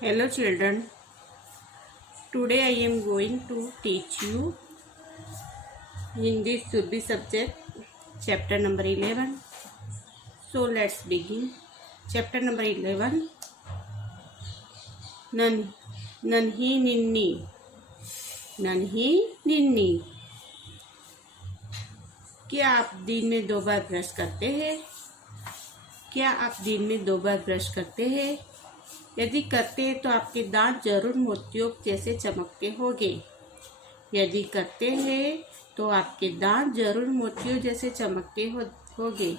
Hello children, today I am going to teach you Hindi Surbi subject chapter number 11. So let's begin. Chapter number 11. नन्ही निन्नी नन्ही निन्नी। क्या आप दिन में 2 बार brush करते हैं? क्या आप दिन में 2 बार ब्रश करते हैं? यदि करते हैं तो आपके दांत जरूर मोतियों जैसे चमकते होंगे। यदि करते हैं तो आपके दांत जरूर मोतियों जैसे चमकते होंगे।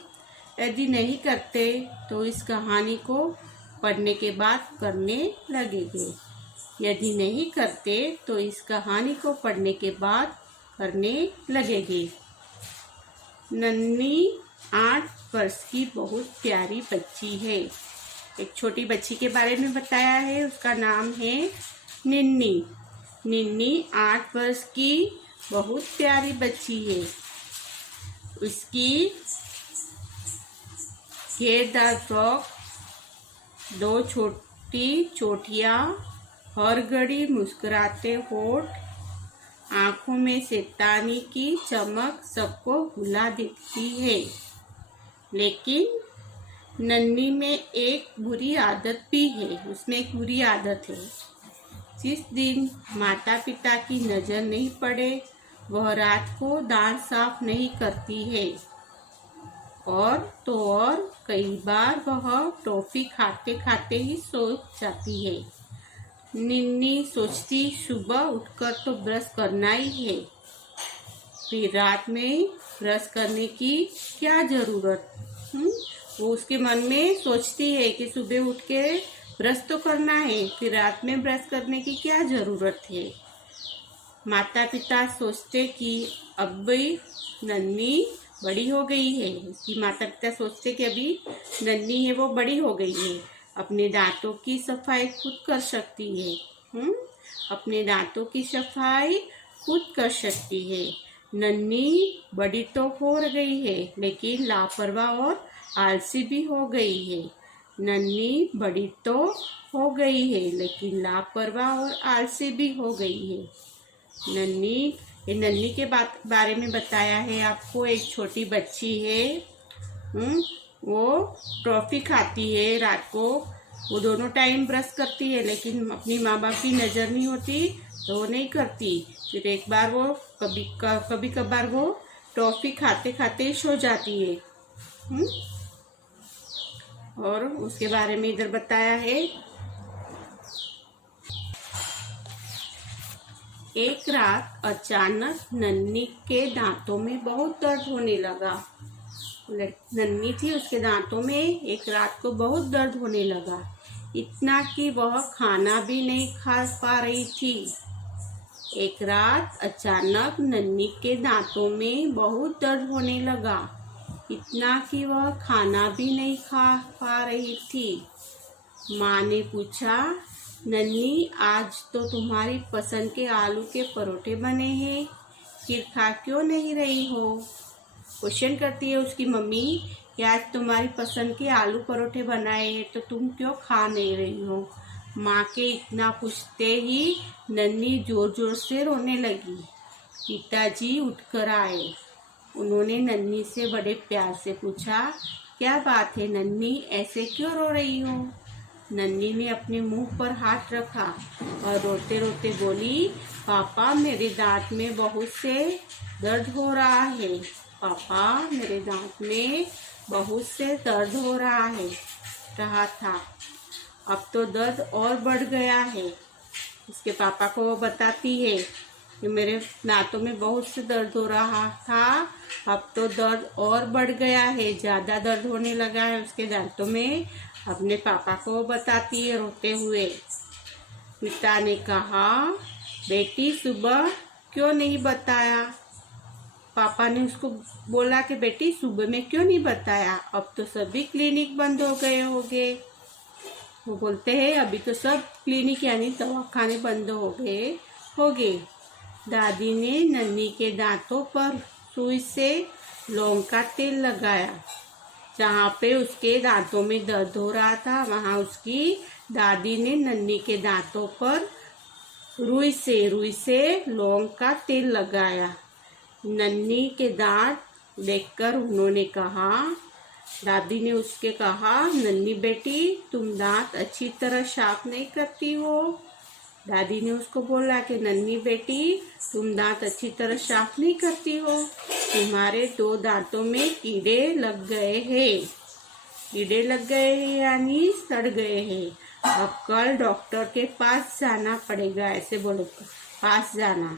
यदि नहीं करते तो इस कहानी को पढ़ने के बाद करने लगेंगे। यदि नहीं करते तो इस कहानी को पढ़ने के बाद करने लगेंगे। नन्ही 8 वर्ष की बहुत प्यारी बच्ची है। एक छोटी बच्ची के बारे में बताया है, उसका नाम है निन्नी। निन्नी 8 वर्ष की बहुत प्यारी बच्ची है। उसकी घेरदार फ्रॉक, 2 छोटी चोटियाँ, हर घड़ी मुस्कुराते होठ, आंखों में शैतानी की चमक सबको भुला देती है। लेकिन नन्ही में एक बुरी आदत भी है। उसमें एक बुरी आदत है। जिस दिन माता पिता की नज़र नहीं पड़े वह रात को दांत साफ नहीं करती है। और कई बार वह टॉफी खाते खाते ही सो जाती है। निन्नी सोचती सुबह उठकर तो ब्रश करना ही है, फिर रात में ब्रश करने की क्या ज़रूरत। वो उसके मन में सोचती है कि सुबह उठ के ब्रश तो करना है, फिर रात में ब्रश करने की क्या ज़रूरत है। माता पिता सोचते कि अब भी नन्ही बड़ी हो गई है। उसकी माता पिता सोचते कि अभी नन्ही है वो बड़ी हो गई है, अपने दांतों की सफाई खुद कर सकती है। अपने दांतों की सफाई खुद कर सकती है। नन्ही बड़ी तो हो गई है लेकिन लापरवाह और आलसी भी हो गई है। नन्ही बड़ी तो हो गई है लेकिन लापरवाह और आलसी भी हो गई है। नन्ही के बारे में बताया है आपको। एक छोटी बच्ची है, वो टॉफी खाती है रात को। वो दोनों टाइम ब्रश करती है लेकिन अपनी माँ बाप की नज़र नहीं होती तो वो नहीं करती। फिर एक बार वो कभी कभार वो टॉफी खाते खाते सो जाती है। और उसके बारे में इधर बताया है। एक रात अचानक नन्ही के दांतों में बहुत दर्द होने लगा। नन्ही थी, उसके दांतों में एक रात को बहुत दर्द होने लगा, इतना कि वह खाना भी नहीं खा पा रही थी। एक रात अचानक नन्ही के दांतों में बहुत दर्द होने लगा, इतना कि वह खाना भी नहीं खा पा रही थी। माँ ने पूछा, नन्ही आज तो तुम्हारी पसंद के आलू के परोठे बने हैं, फिर खा क्यों नहीं रही हो। क्वेश्चन करती है उसकी मम्मी कि आज तुम्हारी पसंद के आलू परोठे बनाए हैं तो तुम क्यों खा नहीं रही हो। माँ के इतना पूछते ही नन्ही जोर जोर से रोने लगी। पिताजी उठकर आए। उन्होंने नन्ही से बड़े प्यार से पूछा, क्या बात है नन्ही, ऐसे क्यों रो रही हो। नन्ही ने अपने मुंह पर हाथ रखा और रोते रोते बोली, पापा मेरे दांत में बहुत से दर्द हो रहा है। पापा मेरे दांत में बहुत से दर्द हो रहा था। अब तो दर्द और बढ़ गया है। उसके पापा को वो बताती है कि मेरे दांतों में बहुत से दर्द हो रहा था, अब तो दर्द और बढ़ गया है, ज़्यादा दर्द होने लगा है उसके दांतों में। अपने पापा को बताती है रोते हुए। पिता ने कहा, बेटी सुबह क्यों नहीं बताया। पापा ने उसको बोला कि बेटी सुबह में क्यों नहीं बताया, अब तो सभी क्लिनिक बंद हो गए होंगे। वो बोलते हैं अभी तो सब क्लिनिक यानी दवाखाने बंद हो गए होंगे। दादी ने नन्ही के दांतों पर सुई से लौंग का तेल लगाया। जहाँ पे उसके दांतों में दर्द हो रहा था वहाँ उसकी दादी ने नन्ही के दांतों पर रुई से लौंग का तेल लगाया। नन्ही के दांत देखकर उन्होंने कहा, दादी ने उसके कहा, नन्ही बेटी तुम दांत अच्छी तरह साफ नहीं करती हो। दादी ने उसको बोला कि नन्ही बेटी तुम दांत अच्छी तरह साफ नहीं करती हो, तुम्हारे 2 दांतों में कीड़े लग गए हैं। कीड़े लग गए हैं यानी सड़ गए हैं। अब कल डॉक्टर के पास जाना पड़ेगा। ऐसे बोलो, पास जाना।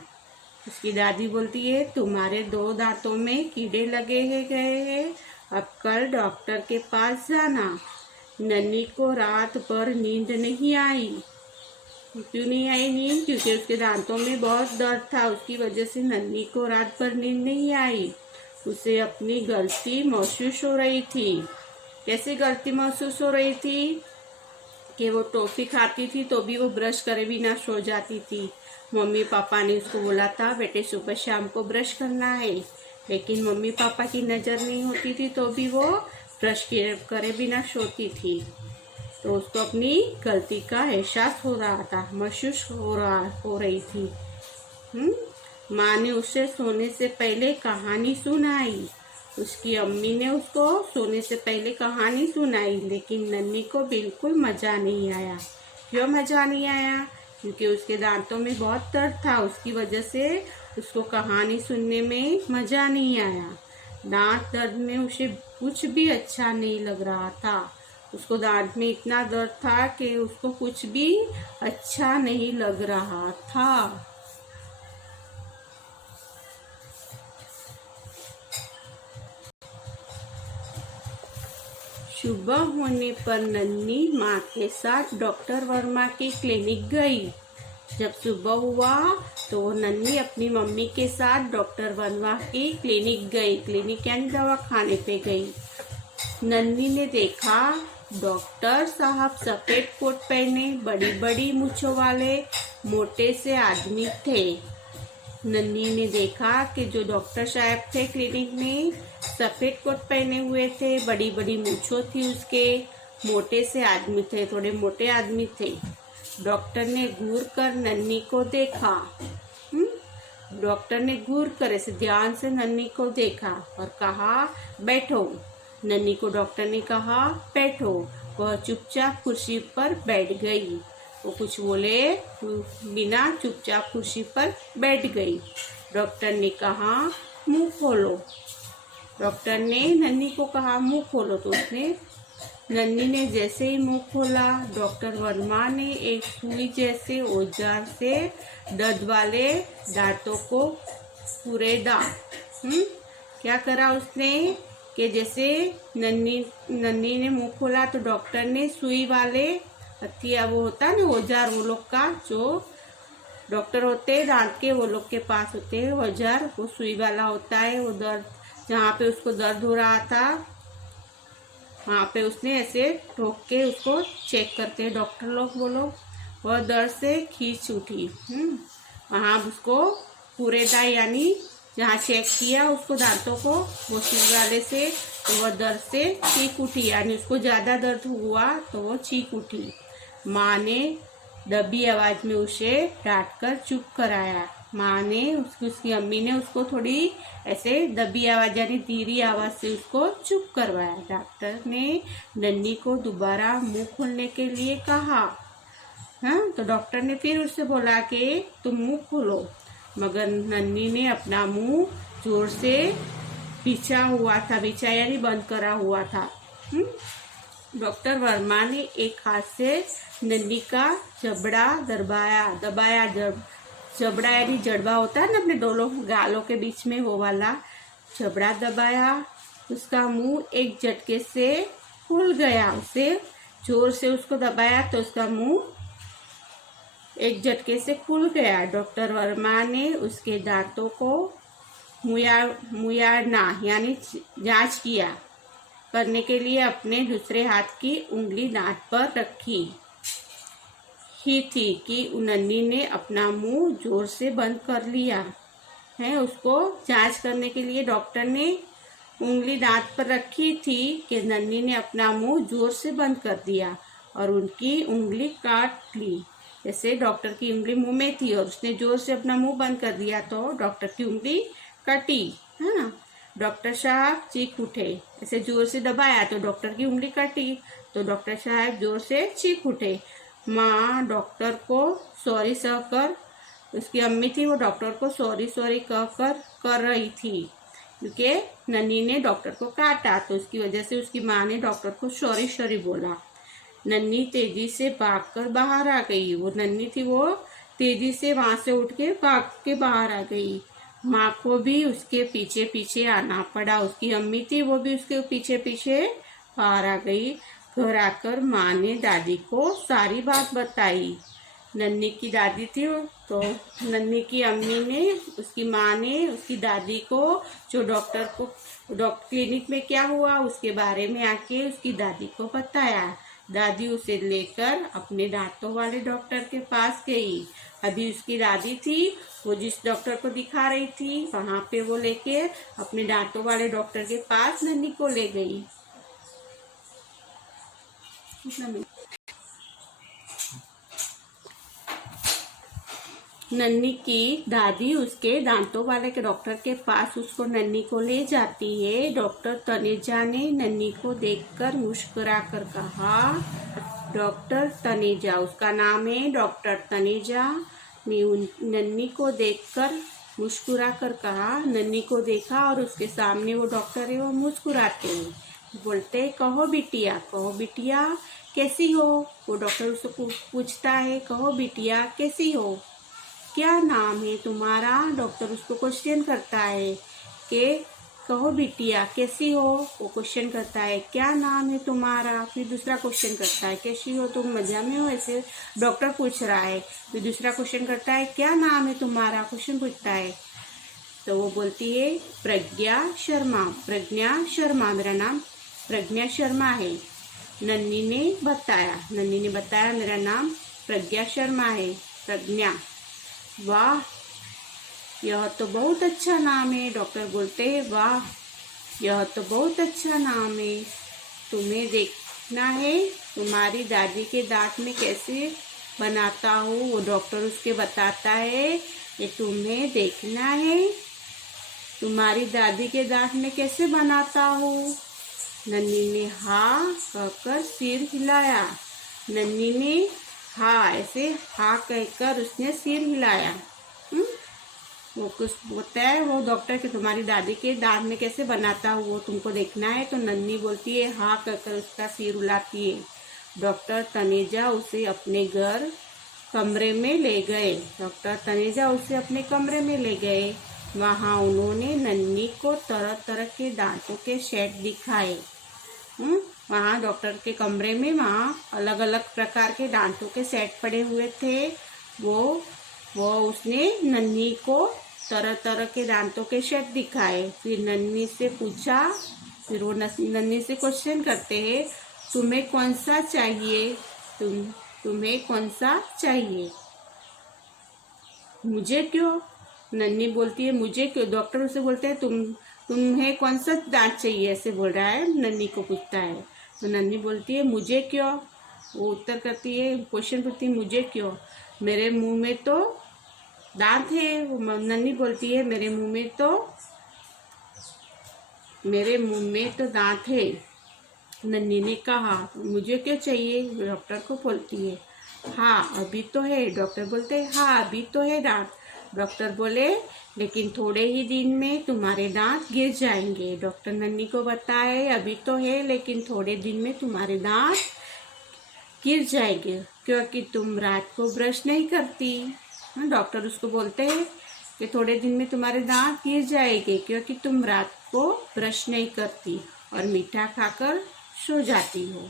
उसकी दादी बोलती है, तुम्हारे 2 दांतों में कीड़े लगे गए हैं, अब कल डॉक्टर के पास जाना। नन्ही को रात भर नींद नहीं आई। क्यों नहीं आई नींद? क्योंकि उसके दांतों में बहुत दर्द था, उसकी वजह से नन्ही को रात भर नींद नहीं आई। उसे अपनी गलती महसूस हो रही थी। कैसे गलती महसूस हो रही थी? कि वो टॉफी खाती थी तो भी वो ब्रश करे बिना सो जाती थी। मम्मी पापा ने उसको बोला था, बेटे सुबह शाम को ब्रश करना है, लेकिन मम्मी पापा की नज़र नहीं होती थी तो भी वो ब्रश करे बिना सोती थी। तो उसको अपनी गलती का एहसास हो रहा था, महसूस हो रही थी। माँ ने उसे सोने से पहले कहानी सुनाई। उसकी अम्मी ने उसको सोने से पहले कहानी सुनाई, लेकिन नन्ही को बिल्कुल मज़ा नहीं आया। क्यों मज़ा नहीं आया? क्योंकि उसके दांतों में बहुत दर्द था, उसकी वजह से उसको कहानी सुनने में मज़ा नहीं आया। दांत दर्द में उसे कुछ भी अच्छा नहीं लग रहा था। उसको दांत में इतना दर्द था कि उसको कुछ भी अच्छा नहीं लग रहा था। सुबह होने पर नन्ही माँ के साथ डॉक्टर वर्मा की क्लिनिक गई। जब सुबह हुआ तो वो नन्ही अपनी मम्मी के साथ डॉक्टर वर्मा की क्लिनिक गई। क्लिनिक यानी दवाखाने पे गई। नन्ही ने देखा डॉक्टर साहब सफेद कोट पहने, बड़ी बड़ी मूंछों वाले मोटे से आदमी थे। नन्ही ने देखा कि जो डॉक्टर साहब थे क्लिनिक में, सफेद कोट पहने हुए थे, बड़ी बड़ी मूंछों थी उसके, मोटे से आदमी थे, थोड़े मोटे आदमी थे। डॉक्टर ने घूर कर नन्ही को देखा। डॉक्टर ने घूर कर ऐसे ध्यान से नन्ही को देखा और कहा, बैठो। नन्ही को डॉक्टर ने कहा, बैठो। वह चुपचाप कुर्सी पर बैठ गई। वो कुछ बोले बिना चुपचाप कुर्सी पर बैठ गई। डॉक्टर ने कहा, मुंह खोलो। डॉक्टर ने नन्ही को कहा, मुंह खोलो। तो उसने नन्ही ने जैसे ही मुंह खोला, डॉक्टर वर्मा ने एक सुई जैसे औजार से दर्द वाले दांतों को कुरेदा। क्या करा उसने कि जैसे नन्ही ने मुंह खोला तो डॉक्टर ने सुई वाले हथिया, वो होता ना औजार, वो लोग का जो डॉक्टर होते हैं दांत के, वो लोग के पास होते हैं औजार, वो सुई वाला होता है। वो दर्द जहाँ पे उसको दर्द हो रहा था वहाँ पे उसने ऐसे ठोक के उसको चेक करते हैं डॉक्टर लोग, वो लोग। वह दर्द से खींच उठी। वहाँ उसको कुरेदा यानी जहाँ चेक किया उसको दांतों को वो सुई वाले से, तो वह दर्द से चीख उठी, यानी उसको ज़्यादा दर्द हुआ तो वो चीख उठी। माँ ने दबी आवाज में उसे डांट कर चुप कराया। माँ ने उसकी अम्मी ने उसको थोड़ी ऐसे दबी आवाज यानी धीरी आवाज से उसको चुप करवाया। डॉक्टर ने नन्ही को दोबारा मुंह खोलने के लिए कहा। तो डॉक्टर ने फिर उससे बोला कि तुम मुंह खोलो, मगर नन्ही ने अपना मुंह जोर से बिछा हुआ था, बिछा यानी बंद करा हुआ था। डॉक्टर वर्मा ने एक हाथ से नन्ही का जबड़ा दबाया। जबड़ा यानी जड़बा होता है ना अपने दोनों गालों के बीच में, वो वाला जबड़ा दबाया। उसका मुंह एक झटके से खुल गया। उसे जोर से उसको दबाया तो उसका मुंह एक झटके से खुल गया। डॉक्टर वर्मा ने उसके दांतों को मुयाना यानी जांच किया करने के लिए अपने दूसरे हाथ की उंगली दांत पर रखी ही थी कि नन्ही ने अपना मुंह जोर से बंद कर लिया है। उसको जांच करने के लिए डॉक्टर ने उंगली दांत पर रखी थी कि नन्ही ने अपना मुंह जोर से बंद कर दिया और उनकी उंगली काट ली। जैसे डॉक्टर की उंगली मुंह में थी और उसने जोर से अपना मुंह बंद कर दिया तो डॉक्टर की उंगली कटी, है ना। डॉक्टर साहब चीख उठे, ऐसे जोर से दबाया तो डॉक्टर की उंगली कटी, तो डॉक्टर साहब जोर से चीख उठे। माँ डॉक्टर को सॉरी सहकर, उसकी अम्मी थी, वो डॉक्टर को सॉरी सॉरी कहकर कर रही थी क्योंकि नन्ही ने डॉक्टर को काटा, तो उसकी वजह से उसकी माँ ने डॉक्टर को सॉरी सॉरी बोला। नन्ही तेजी से भागकर बाहर आ गई। वो नन्ही थी, वो तेजी से वहां से उठ के भाग के बाहर आ गई। माँ को भी उसके पीछे पीछे आना पड़ा। उसकी अम्मी थी, वो भी उसके पीछे पीछे बाहर आ गई। घर आकर माँ ने दादी को सारी बात बताई। नन्ही की दादी थी, तो नन्ही की अम्मी ने, उसकी माँ ने उसकी दादी को जो डॉक्टर क्लिनिक में क्या हुआ उसके बारे में आके उसकी दादी को बताया। दादी उसे लेकर अपने दांतों वाले डॉक्टर के पास गई। अभी उसकी दादी थी, वो जिस डॉक्टर को दिखा रही थी वहां पे वो लेके अपने दांतों वाले डॉक्टर के पास नन्ही को ले गई। नन्ही की दादी उसके दांतों वाले के डॉक्टर के पास उसको नन्ही को ले जाती है। डॉक्टर तनेजा ने नन्ही को देखकर मुस्कुराकर कहा, डॉक्टर तनेजा, उसका नाम है डॉक्टर तनेजा ने नन्ही को देखकर मुस्कुराकर कहा। नन्ही को देखा और उसके सामने वो डॉक्टर है, वो मुस्कुराते हैं, बोलते कहो बिटिया, कहो बिटिया कैसी हो। वो डॉक्टर उसको पूछता है, कहो बिटिया कैसी हो, क्या नाम है तुम्हारा। डॉक्टर उसको क्वेश्चन करता है कि कहो बिटिया कैसी हो। वो क्वेश्चन करता है क्या नाम है तुम्हारा। फिर दूसरा क्वेश्चन करता है कैसी हो तुम, मजा में हो, ऐसे डॉक्टर पूछ रहा है। फिर दूसरा क्वेश्चन करता है क्या नाम है तुम्हारा, क्वेश्चन पूछता है। तो वो बोलती है प्रज्ञा शर्मा, प्रज्ञा शर्मा, मेरा नाम प्रज्ञा शर्मा है। नन्ही ने बताया मेरा नाम प्रज्ञा शर्मा है। प्रज्ञा, वाह यह तो बहुत अच्छा नाम है। डॉक्टर बोलते हैं वाह यह तो बहुत अच्छा नाम है। तुम्हें देखना है तुम्हारी दादी के दांत में कैसे बनाता हूँ। वो डॉक्टर उसके बताता है कि तुम्हें देखना है तुम्हारी दादी के दांत में कैसे बनाता हूँ। नन्ही ने हाँ कहकर सिर हिलाया। नन्ही ने हाँ ऐसे हाँ कहकर उसने सिर हिलाया। वो कुछ बोलता है वो डॉक्टर कि तुम्हारी दादी के दांत में कैसे बनाता हूँ वो तुमको देखना है। तो नन्ही बोलती है हाँ कहकर उसका सिर हिलाती है। डॉक्टर तनेजा उसे अपने घर कमरे में ले गए। डॉक्टर तनेजा उसे अपने कमरे में ले गए। वहाँ उन्होंने नन्ही को तरह तरह के दांतों के सेट दिखाए। वहाँ डॉक्टर के कमरे में वहाँ अलग अलग प्रकार के दांतों के सेट पड़े हुए थे। वो उसने नन्ही को तरह तरह के दांतों के सेट दिखाए। फिर नन्ही से पूछा, फिर वो नन्ही से क्वेश्चन करते हैं तुम्हें कौन सा चाहिए, तुम्हें कौन सा चाहिए। मुझे क्यों, नन्ही बोलती है मुझे क्यों। डॉक्टर उसे बोलते हैं तुम्हें कौन सा दांत चाहिए, ऐसे बोल रहा है, नन्ही को पूछता है। तो नन्ही बोलती है मुझे क्यों। वो उत्तर करती है, क्वेश्चन पूछती है मुझे क्यों, मेरे मुंह में तो दांत है। नन्ही बोलती है मेरे मुंह में तो दांत है। नन्ही ने कहा मुझे क्यों चाहिए। डॉक्टर को बोलती है हाँ अभी तो है। डॉक्टर बोलते हैं हाँ अभी तो है दांत। डॉक्टर बोले लेकिन थोड़े ही दिन में तुम्हारे दांत गिर जाएंगे। डॉक्टर नन्ही को बताए अभी तो है लेकिन थोड़े दिन में तुम्हारे दांत गिर जाएंगे क्योंकि तुम रात को ब्रश नहीं करती। डॉक्टर उसको बोलते हैं कि थोड़े दिन में तुम्हारे दांत गिर जाएंगे क्योंकि तुम रात को ब्रश नहीं करती और मीठा खाकर सो जाती हो।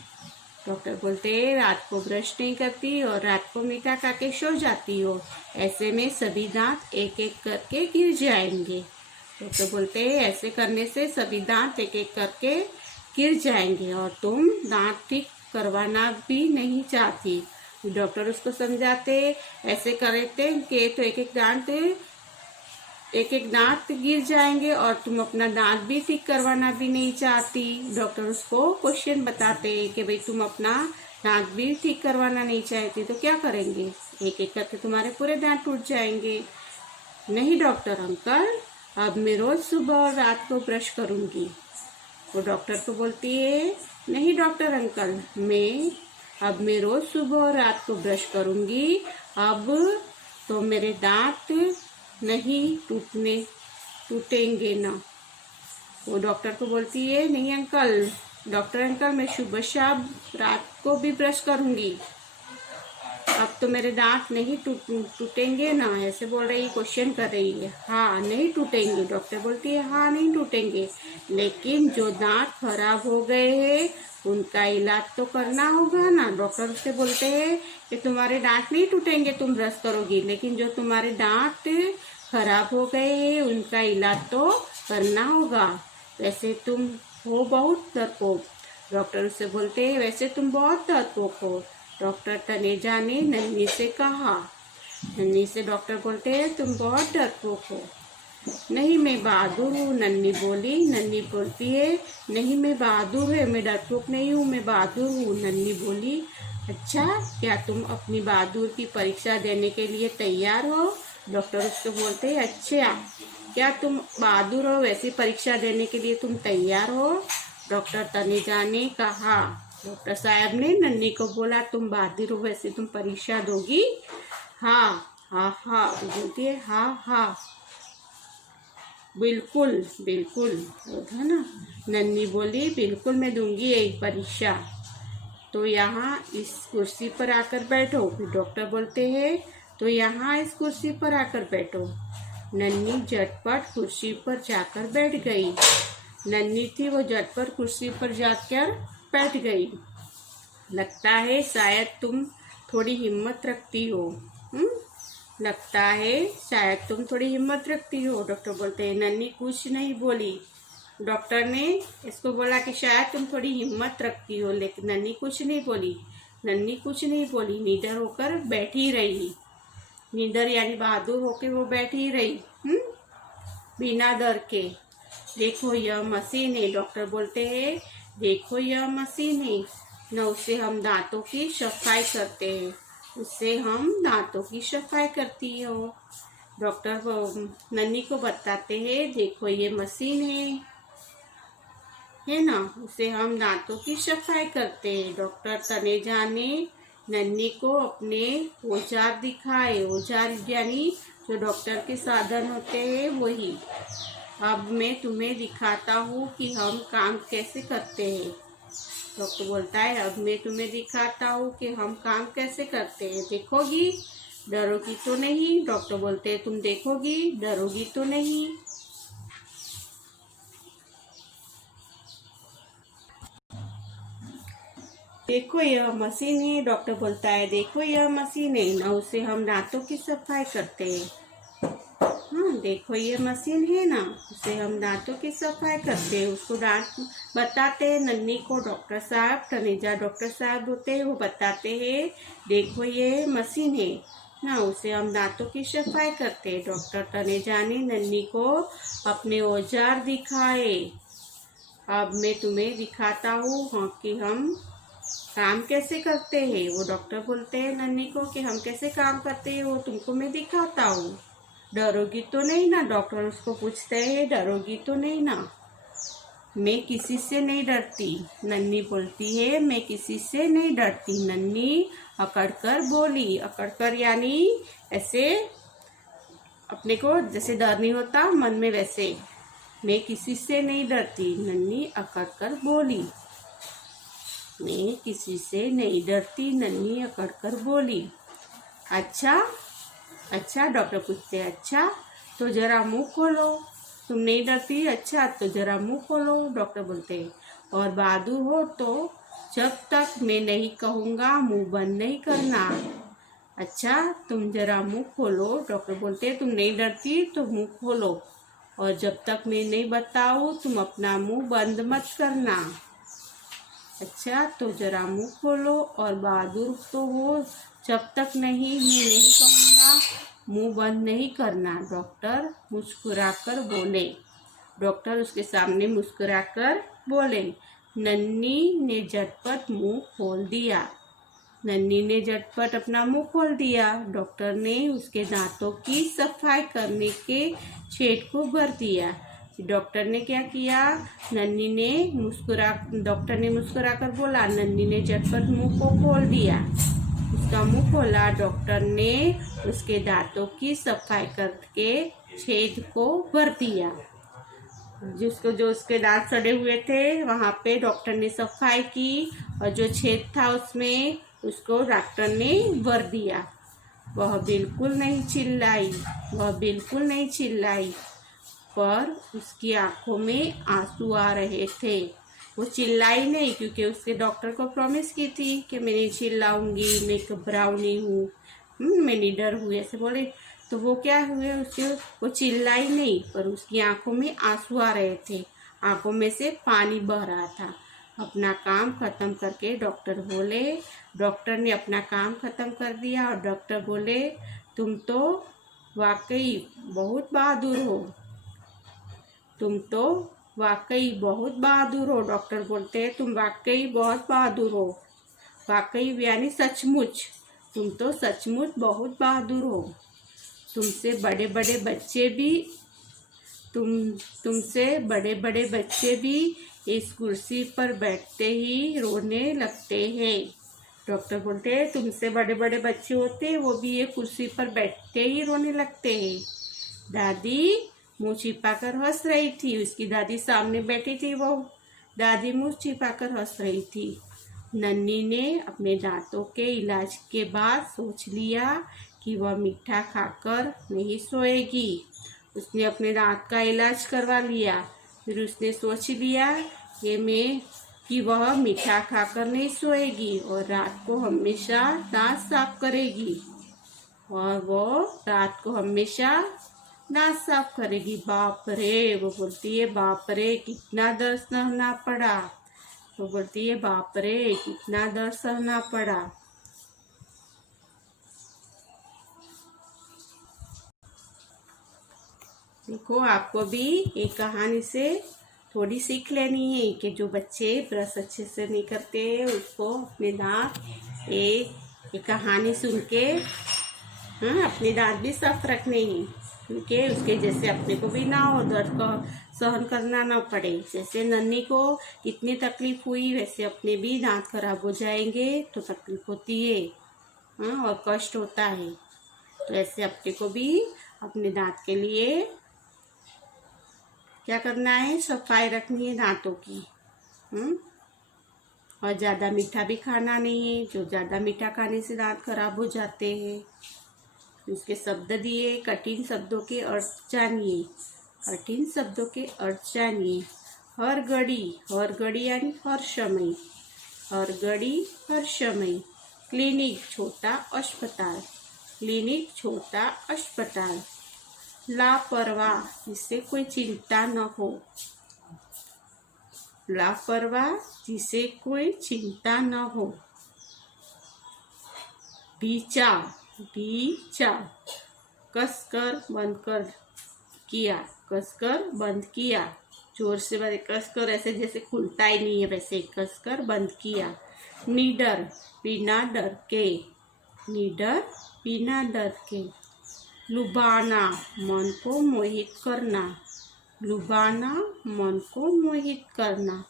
डॉक्टर बोलते हैं रात को ब्रश नहीं करती और रात को मीठा खा के सो जाती हो, ऐसे में सभी दांत एक एक करके गिर जाएंगे। डॉक्टर बोलते हैं ऐसे करने से सभी दांत एक एक करके गिर जाएंगे और तुम दांत ठीक करवाना भी नहीं चाहती। डॉक्टर उसको समझाते ऐसे करते कि तो एक एक दांत एक एक दांत गिर जाएंगे और तुम अपना दांत भी ठीक करवाना भी नहीं चाहती। डॉक्टर उसको क्वेश्चन बताते हैं कि भाई तुम अपना दांत भी ठीक करवाना नहीं चाहती तो क्या करेंगे, एक एक करके तुम्हारे पूरे दांत टूट जाएंगे। नहीं डॉक्टर अंकल, अब मैं रोज सुबह और रात को ब्रश करूंगी। वो डॉक्टर को बोलती है, नहीं डॉक्टर अंकल, मैं रोज सुबह और रात को ब्रश करूंगी, अब तो मेरे दांत नहीं टूटेंगे ना। वो डॉक्टर को बोलती है, नहीं अंकल, डॉक्टर अंकल, मैं सुबह शाम रात को भी ब्रश करूंगी, अब तो मेरे दांत नहीं टूटेंगे ना, ऐसे बोल रही है, क्वेश्चन कर रही है। हाँ नहीं टूटेंगे, डॉक्टर बोलती है, हाँ नहीं टूटेंगे, लेकिन जो दांत खराब हो गए हैं उनका इलाज तो करना होगा ना। डॉक्टर उससे बोलते हैं कि तुम्हारे दांत नहीं टूटेंगे, तुम ब्रश करोगी, लेकिन जो तुम्हारे दांत खराब हो गए हैं उनका इलाज तो करना होगा। वैसे तुम हो बहुत डरपोक। डॉक्टर उससे बोलते हैं, वैसे तुम बहुत डरपोक हो। डॉक्टर तनेजा ने नन्ही से कहा। नन्ही से डॉक्टर बोलते हैं, तुम बहुत डरपोक हो। नहीं मैं बहादुर हूँ, नन्ही बोली। नन्ही बोलती है, नहीं मैं बहादुर है, मैं डरपोक नहीं हूँ, मैं बहादुर हूँ। नन्ही बोली, अच्छा क्या तुम अपनी बहादुर की परीक्षा देने के लिए तैयार हो। डॉक्टर उसको बोलते हैं, अच्छा क्या तुम बहादुर हो, वैसी परीक्षा देने के लिए तुम तैयार हो। डॉक्टर तनेजा ने कहा। डॉक्टर साहब ने नन्ही को बोला, तुम बहादुर हो, वैसे तुम परीक्षा दोगी। हाँ हाँ हाँ बोलती है, हाँ हाँ बिल्कुल बिल्कुल, है ना। नन्ही बोली, बिल्कुल मैं दूंगी एक परीक्षा, तो यहाँ इस कुर्सी पर आकर बैठो। फिर डॉक्टर बोलते हैं, तो यहाँ इस कुर्सी पर आकर बैठो। नन्ही झटपट कुर्सी पर जाकर बैठ गई। नन्ही थी वो झटपट कुर्सी पर जाकर बैठ गई। लगता है शायद तुम थोड़ी हिम्मत रखती हो। लगता है शायद तुम थोड़ी हिम्मत रखती हो। डॉक्टर बोलते हैं, नन्ही कुछ नहीं बोली। डॉक्टर ने इसको बोला कि शायद तुम थोड़ी हिम्मत रखती हो, लेकिन नन्ही कुछ नहीं बोली। नन्ही कुछ नहीं बोली, निडर होकर बैठी रही। निडर यानी बहादुर होकर वो बैठी रही, बिना डर के। देखो यह मशीन है। डॉक्टर बोलते हैं, देखो यह मशीन है न, उससे हम दांतों की सफाई करते हैं, उससे हम दांतों की सफाई करती हो। डॉक्टर नन्ही को बताते हैं, देखो ये मशीन है ना, उससे हम दांतों की सफाई करते हैं। डॉक्टर तनेजा ने नन्ही को अपने औजार दिखाए। औजार यानी जो डॉक्टर के साधन होते हैं वही। अब मैं तुम्हें दिखाता हूँ कि हम काम कैसे करते हैं। डॉक्टर बोलता है, अब मैं तुम्हें दिखाता हूँ कि हम काम कैसे करते हैं, देखोगी, डरोगी तो नहीं। डॉक्टर बोलते हैं, तुम देखोगी, डरोगी तो नहीं। देखो यह मशीन है। डॉक्टर बोलता है, देखो यह मशीन है ना, उससे हम दांतों की सफाई करते हैं। हाँ देखो ये मशीन है ना, उससे हम दांतों की सफाई करते हैं। उसको दांत बताते हैं नन्ही को डॉक्टर साहब, तनेजा डॉक्टर साहब होते हैं, वो बताते हैं, देखो ये मशीन है ना, उससे हम दांतों की सफाई करते हैं। डॉक्टर तनेजा ने नन्ही को अपने औजार दिखाए। अब मैं तुम्हें दिखाता हूँ कि हम काम कैसे करते हैं। वो डॉक्टर बोलते हैं नन्ही को कि हम कैसे काम करते हैं, वो तुमको मैं दिखाता हूँ, डरोगी तो नहीं ना। डॉक्टर उसको पूछते हैं, डरोगी तो नहीं ना। मैं किसी से नहीं डरती, नन्ही बोलती है, मैं किसी से नहीं डरती। नन्ही अकड़कर बोली। अकड़कर यानी ऐसे अपने को जैसे डर नहीं होता मन में, वैसे मैं किसी से नहीं डरती। नन्ही अकड़कर बोली। मैं किसी से नहीं डरती, नन्ही अकड़कर बोली। अच्छा अच्छा, डॉक्टर पूछते हैं, अच्छा तो जरा मुंह खोलो, तुम नहीं डरती, अच्छा तो जरा मुंह खोलो। डॉक्टर बोलते हैं, और बहादुर हो तो जब तक मैं नहीं कहूँगा मुंह बंद नहीं करना। अच्छा तुम जरा मुंह खोलो। डॉक्टर बोलते हैं, तुम नहीं डरती तो मुंह खोलो, और जब तक मैं नहीं बताऊँ तुम अपना मुंह बंद मत करना। अच्छा तो जरा मुंह खोलो, और बहादुर तो हो जब तक मैं नहीं कहूँगा मुंह बंद नहीं करना, डॉक्टर मुस्कुराकर बोले। डॉक्टर उसके सामने मुस्कुराकर बोले। नन्ही ने झटपट मुंह खोल दिया। नन्ही ने झटपट अपना मुंह खोल दिया। डॉक्टर ने उसके दांतों की सफाई करने के छेद को भर दिया। डॉक्टर ने क्या किया? डॉक्टर ने मुस्कुराकर बोला। नन्ही ने झटपट मुंह को खोल दिया। उसका मुंह खोला। डॉक्टर ने उसके दांतों की सफाई करके छेद को भर दिया। जो उसके दांत सड़े हुए थे वहां पे डॉक्टर ने सफाई की और जो छेद था उसमें उसको डॉक्टर ने भर दिया। वह बिल्कुल नहीं चिल्लाई, पर उसकी आंखों में आंसू आ रहे थे। वो चिल्लाई नहीं क्योंकि उसके डॉक्टर को प्रॉमिस की थी कि मैं नहीं चिल्लाऊंगी, मैं घबराऊ नहीं हूँ, मैं निडर हूँ, ऐसे बोले। तो वो क्या हुए, वो चिल्लाई नहीं, पर उसकी आंखों में आंसू आ रहे थे, आंखों में से पानी बह रहा था। अपना काम खत्म करके डॉक्टर ने अपना काम खत्म कर दिया और डॉक्टर बोले, तुम तो वाकई बहुत बहादुर हो। डॉक्टर बोलते हैं तुम वाकई बहुत बहादुर हो। वाकई यानी सचमुच, तुम तो सचमुच बहुत बहादुर हो। तुमसे बड़े बड़े बच्चे भी इस कुर्सी पर बैठते ही रोने लगते हैं। डॉक्टर बोलते हैं तुमसे बड़े बड़े बच्चे होते हैं वो भी ये कुर्सी पर बैठते ही रोने लगते हैं। दादी मुंह छिपाकर हंस रही थी। उसकी दादी सामने बैठी थी। वो दादी मुंह छिपाकर हंस रही थी। नन्ही ने अपने दांतों के इलाज के बाद सोच लिया कि वह मीठा खाकर नहीं सोएगी। उसने अपने दांत का इलाज करवा लिया। फिर उसने सोच लिया कि वह मीठा खाकर नहीं सोएगी और रात को हमेशा दांत साफ करेगी। बाप रे, वो बोलती है बाप रे कितना दर्द सहना पड़ा। देखो, आपको भी एक कहानी से थोड़ी सीख लेनी है कि जो बच्चे ब्रश अच्छे से नहीं करते उसको अपने दांत एक कहानी सुन के अपने दांत भी साफ रखने हैं, क्योंकि उसके जैसे अपने को भी ना हो, दर्द को सहन करना ना पड़े। जैसे नन्ही को कितनी तकलीफ हुई वैसे अपने भी दांत खराब हो जाएंगे तो तकलीफ होती है और कष्ट होता है। तो ऐसे अपने को भी अपने दांत के लिए क्या करना है, सफाई रखनी है दांतों की। और ज़्यादा मीठा भी खाना नहीं है, जो ज़्यादा मीठा खाने से दांत खराब हो जाते हैं। इसके शब्द दिए, कठिन शब्दों के अर्थ जानिए। हर घड़ी यानी हर समय। क्लिनिक छोटा अस्पताल। लापरवाह जिसे कोई चिंता न हो। बीचा कसकर बंद किया। जोर से बंद, कसकर ऐसे जैसे खुलता ही नहीं है वैसे कसकर बंद किया। निडर बिना डर के। लुभाना मन को मोहित करना।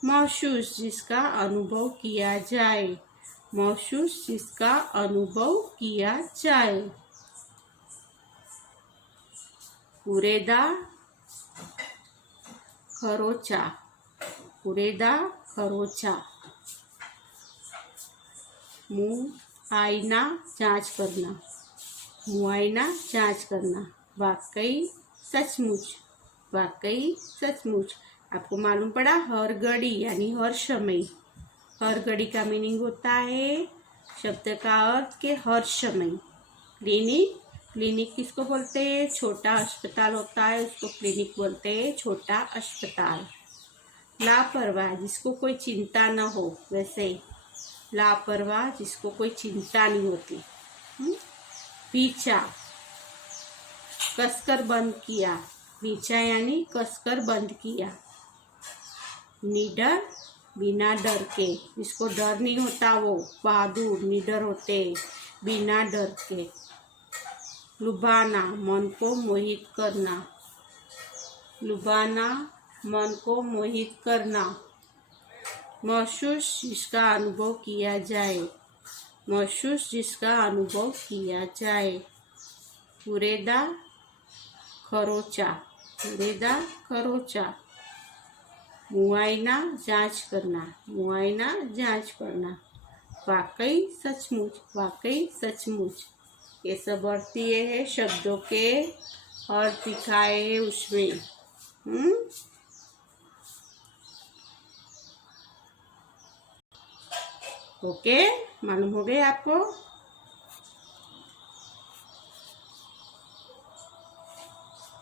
महसूस जिसका अनुभव किया जाए। कूरेदा खरोचा। मुआयना जांच करना। वाकई सचमुच। आपको मालूम पड़ा, हर घड़ी यानी हर समय। हर घड़ी का मीनिंग होता है, शब्द का अर्थ के हर समय। क्लिनिक किसको बोलते हैं? छोटा अस्पताल होता है उसको क्लिनिक बोलते हैं, छोटा अस्पताल। लापरवाह जिसको कोई चिंता न हो, वैसे लापरवाह जिसको कोई चिंता नहीं होती। पीछा कसकर बंद किया, बीचा यानी कसकर बंद किया। निडर बिना डर के, जिसको डर नहीं होता वो बहादुर निडर होते, बिना डर के। लुभाना मन को मोहित करना, लुभाना मन को मोहित करना। महसूस जिसका अनुभव किया जाए, महसूस जिसका अनुभव किया जाए। कुरेदा खरोचा, कुरेदा खरोचा। मुआयना जांच करना, मुआयना जांच करना। वाकई सचमुच, वाकई सचमुच। ये सब अर्थ दिए हैं, शब्दों के अर्थ दिखाए हैं उसमें। ओके, मालूम हो गया आपको।